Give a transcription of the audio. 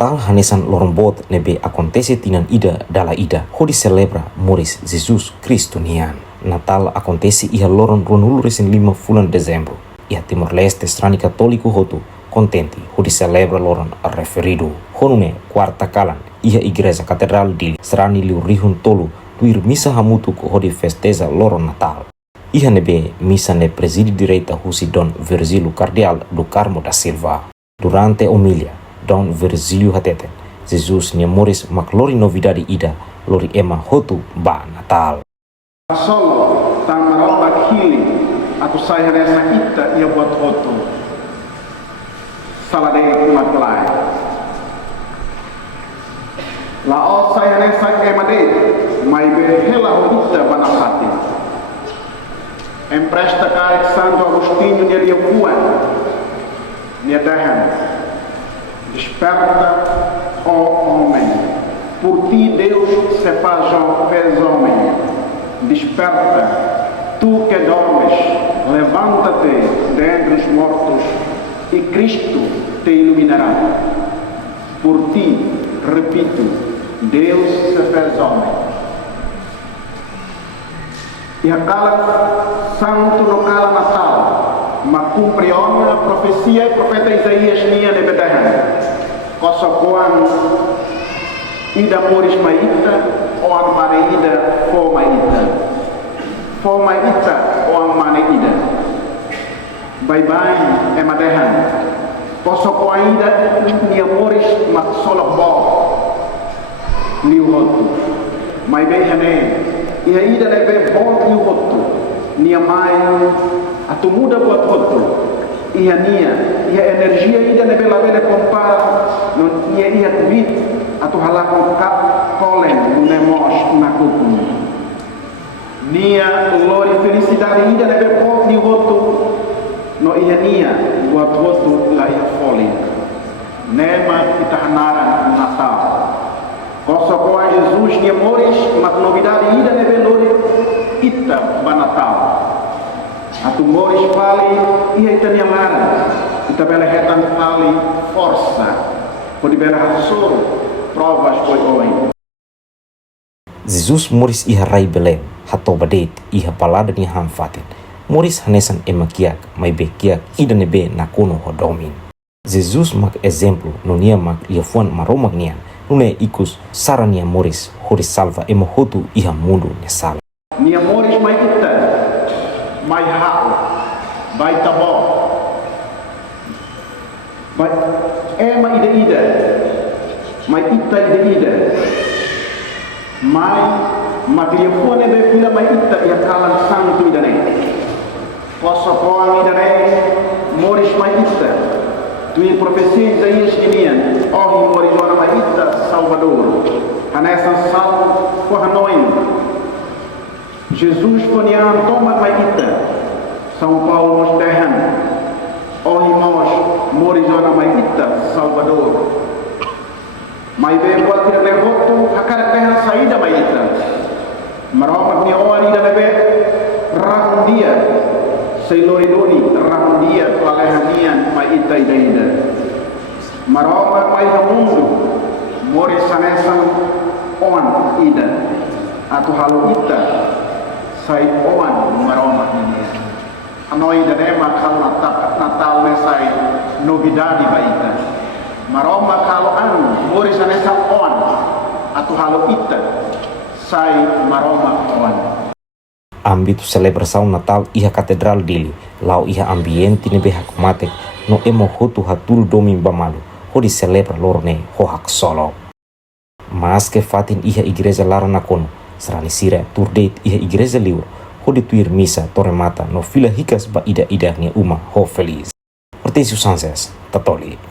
Natal hanesan lorombot nebe acontece tinan ida dala ida hodi celebra moris Jesus Cristo nian. Natal acontece iha loron ronulu resen 5 bulan dezembro. Iha Timor Leste strani católico hotu contenti hodi celebra loron referido. Honune quarta kalan iha igreja katedral di strani liu rihun tolu tuir misa hamutu ko hodi festeza loron Natal. Iha nebe misa ne presidi direita husi Don Virgílio Cardeal do Carmo da Silva. Durante homilia Don Virgílio hateten Jesus nia moris maklori novidade ida lori ema hotu ba Natal. Solo tamaroba kili aku saya nessa ita ia buat hotu salade matlai la o saya nessa emade mai behela ita banasati empresta kai Santo Agostinho nia dia buat nia dahan. Desperta, ó homem, por ti Deus se fez homem. Desperta, tu que dormes, levanta-te dentre os mortos e Cristo te iluminará. Por ti, repito, Deus se fez homem. E aquela santo no cala Natal, mas cumpre a profecia e profeta Isaías nia de Bedahan. Kosokoan ida moris maita oan mane ida fo maita oan mane ida bye emadehan kosokoan ida nia moris mak solok bo liu hotu mai behane iha ida lebe bo liu hotu nia mai atu muda buat hotu iha energia ida nebe labele compara non ia bit atau halakon kap kolen nemos nakuku nia lori felicidade ida nebe pot ni hotu no nia buat hotu la ia foli nema kita hanaran Natal kosokoa Jesus nia moris mak novidade ida nebe lori ita ba Natal atu moris fali ia ita nia mara ita bela hetan fali força pode bela hasor provas foi. Jesus moris iha rai Belém hato badet iha palada ni hamfaten moris hanesan emakiak mai bekiak ida nebe nakuno hodomin. Jesus mak exemplo no nia mak iafuan maromak nia nune ikus sarania moris hori salva ema hotu iha mundo nia sala. Nia moris mai ita mai hao bai tabo bai ema ida mai ita ida mai magliafone be fila mai ita ya kalan santo ida ne kosokoan ida ne moris mai ita tu in profecia Isaías dinian oh moris ona mai ita Salvador hanessa sal for hanoin Jesus fonian toma mai ita São Paulo mos terran oh imos moris ona mai ita Salvador mai be buat tidak lehotu hakara terran saída mai ita maroma ni ori da lebe randia seiloridoni randia palehanian mai ita ida maroma mai mundo moris sanesan on ida atau halu ita sai on maroma ni anoi da nema kal natal mesai novidade mai ita maroma kalau moris sanesan on atau halu ita sai maroma on. Ambito celebração Natal iha katedral dele, lau iha ambiente nebe hakumate no emo hotu hatul domin bamalu, hodi celebra lorne hohak solo. Mas que fatin iha igreja lara nakono, serani sira turdeit iha igreja liur, hodi tuir misa toremata no fila hikas ba ida nia uma ho feliz. Hortensio Sanchez, Tatoli.